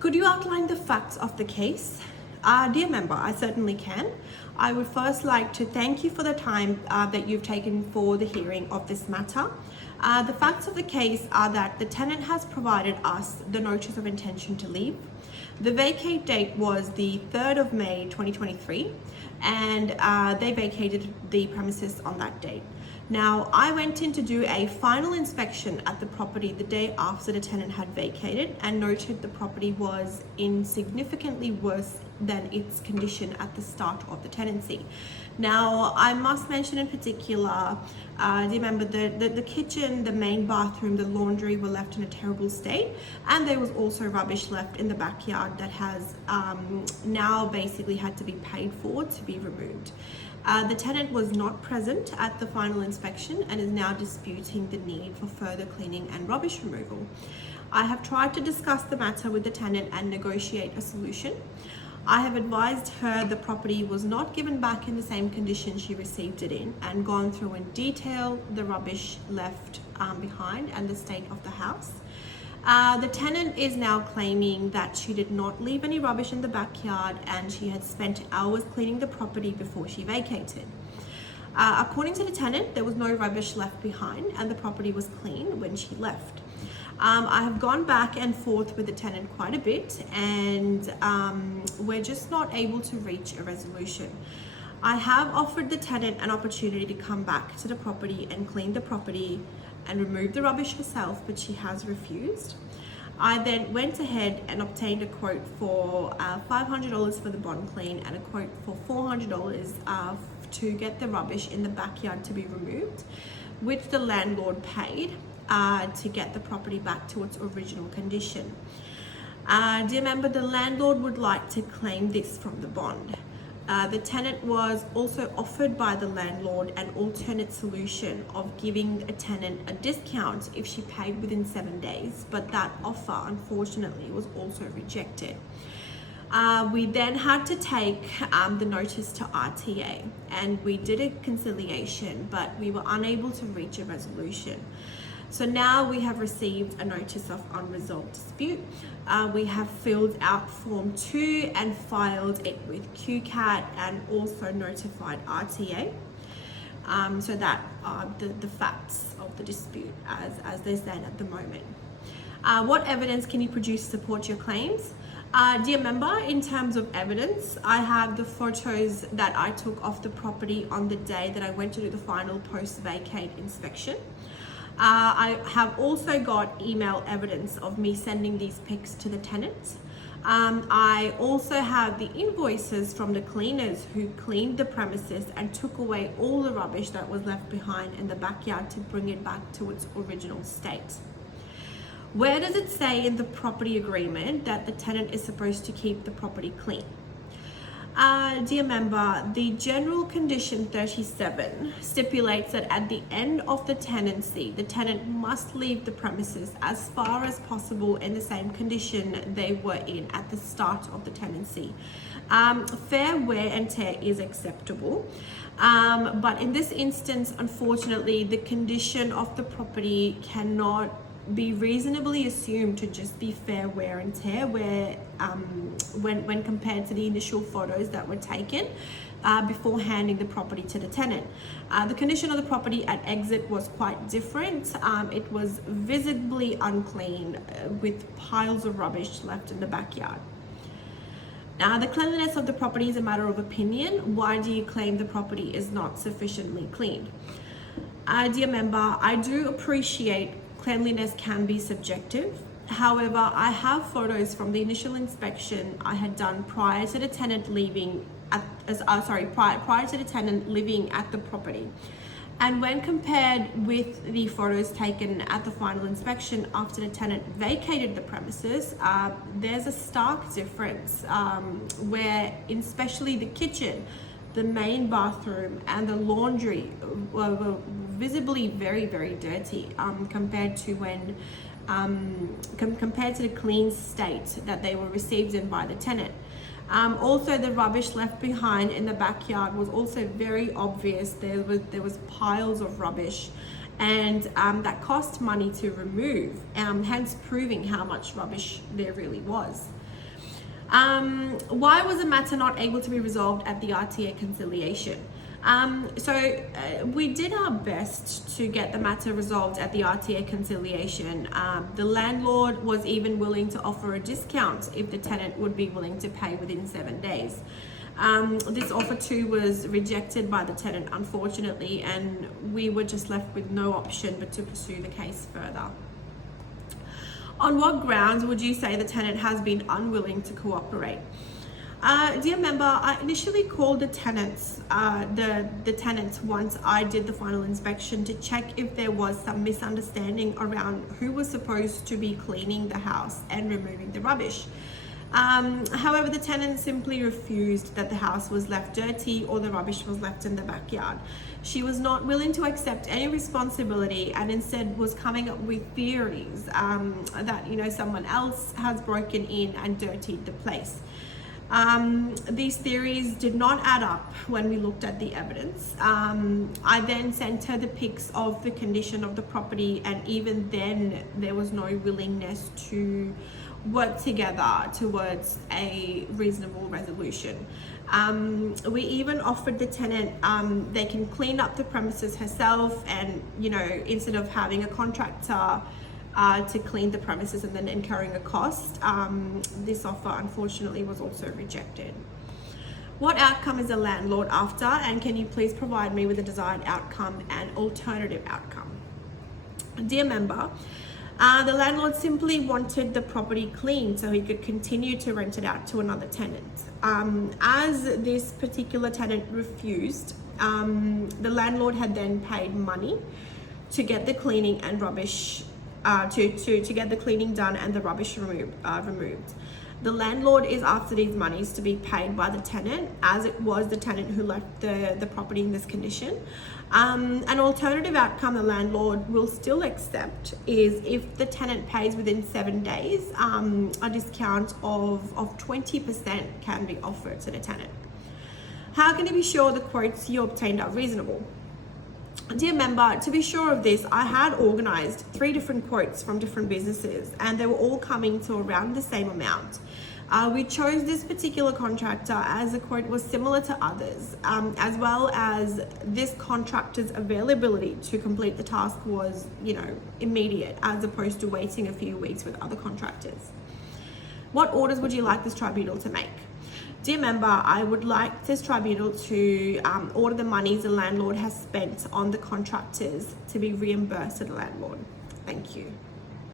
Could you outline the facts of the case? Dear member, I certainly can. I would first like to thank you for the time that you've taken for the hearing of this matter. The facts of the case are that the tenant has provided us the notice of intention to leave. The vacate date was the 3rd of May 2023, and they vacated the premises on that date. Now, I went in to do a final inspection at the property the day after the tenant had vacated and noted the property was in significantly worse than its condition at the start of the tenancy. Now, I must mention in particular, remember the kitchen, the main bathroom, the laundry were left in a terrible state, and there was also rubbish left in the backyard that has now basically had to be paid for to be removed. The tenant was not present at the final inspection and is now disputing the need for further cleaning and rubbish removal. I have tried to discuss the matter with the tenant and negotiate a solution. I have advised her the property was not given back in the same condition she received it in, and gone through in detail the rubbish left behind and the state of the house. The tenant is now claiming that she did not leave any rubbish in the backyard and she had spent hours cleaning the property before she vacated. According to the tenant, there was no rubbish left behind and the property was clean when she left. I have gone back and forth with the tenant quite a bit, and we're just not able to reach a resolution. I have offered the tenant an opportunity to come back to the property and clean the property and remove the rubbish herself, but she has refused. I then went ahead and obtained a quote for $500 for the bond clean and a quote for $400 to get the rubbish in the backyard to be removed, which the landlord paid to get the property back to its original condition. Dear member, the landlord would like to claim this from the bond. The tenant was also offered by the landlord an alternate solution of giving a tenant a discount if she paid within 7 days, but that offer unfortunately was also rejected. We then had to take the notice to RTA, and we did a conciliation, but we were unable to reach a resolution. So now we have received a notice of unresolved dispute. We have filled out Form 2 and filed it with QCAT and also notified RTA. So that are the facts of the dispute as they stand at the moment. What evidence can you produce to support your claims? Dear member, in terms of evidence, I have the photos that I took off the property on the day that I went to do the final post-vacate inspection. I have also got email evidence of me sending these pics to the tenants. I also have the invoices from the cleaners who cleaned the premises and took away all the rubbish that was left behind in the backyard to bring it back to its original state. Where does it say in the property agreement that the tenant is supposed to keep the property clean? Dear member, the General Condition 37 stipulates that at the end of the tenancy, the tenant must leave the premises as far as possible in the same condition they were in at the start of the tenancy. Fair wear and tear is acceptable, but in this instance, unfortunately, the condition of the property cannot be reasonably assumed to just be fair wear and tear, where when compared to the initial photos that were taken before handing the property to the tenant. The condition of the property at exit was quite different. It was visibly unclean with piles of rubbish left in the backyard. Now, the cleanliness of the property is a matter of opinion. Why do you claim the property is not sufficiently cleaned? Dear member, I do appreciate cleanliness can be subjective. However, I have photos from the initial inspection I had done prior to the tenant leaving prior to the tenant living at the property. And when compared with the photos taken at the final inspection after the tenant vacated the premises, there's a stark difference where especially the kitchen, the main bathroom and the laundry were visibly very, very dirty compared to when compared to the clean state that they were received in by the tenant. Also, the rubbish left behind in the backyard was also very obvious. There was piles of rubbish, and that cost money to remove, hence proving how much rubbish there really was. Why was the matter not able to be resolved at the RTA conciliation? We did our best to get the matter resolved at the RTA conciliation. The landlord was even willing to offer a discount if the tenant would be willing to pay within 7 days. This offer too was rejected by the tenant, unfortunately, and we were just left with no option but to pursue the case further. On what grounds would you say the tenant has been unwilling to cooperate? Dear member, I initially called the tenants once I did the final inspection to check if there was some misunderstanding around who was supposed to be cleaning the house and removing the rubbish. However, the tenant simply refused that the house was left dirty or the rubbish was left in the backyard. She was not willing to accept any responsibility and instead was coming up with theories that someone else has broken in and dirtied the place. These theories did not add up when we looked at the evidence. I then sent her the pics of the condition of the property, and even then there was no willingness to work together towards a reasonable resolution. We even offered the tenant they can clean up the premises herself, and instead of having a contractor to clean the premises and then incurring a cost. This offer unfortunately was also rejected. What outcome is the landlord after, and can you please provide me with a desired outcome and alternative outcome? Dear member, the landlord simply wanted the property clean so he could continue to rent it out to another tenant. As this particular tenant refused, the landlord had then paid money to get the cleaning and rubbish to get the cleaning done and the rubbish removed. The landlord is after these monies to be paid by the tenant, as it was the tenant who left the property in this condition. An alternative outcome the landlord will still accept is if the tenant pays within 7 days, a discount of 20% can be offered to the tenant. How can you be sure the quotes you obtained are reasonable? Dear member, to be sure of this, I had organized 3 different quotes from different businesses, and they were all coming to around the same amount. We chose this particular contractor as the quote was similar to others, as well as this contractor's availability to complete the task was, immediate, as opposed to waiting a few weeks with other contractors. What orders would you like this tribunal to make? Dear member, I would like this tribunal to order the monies the landlord has spent on the contractors to be reimbursed to the landlord. Thank you.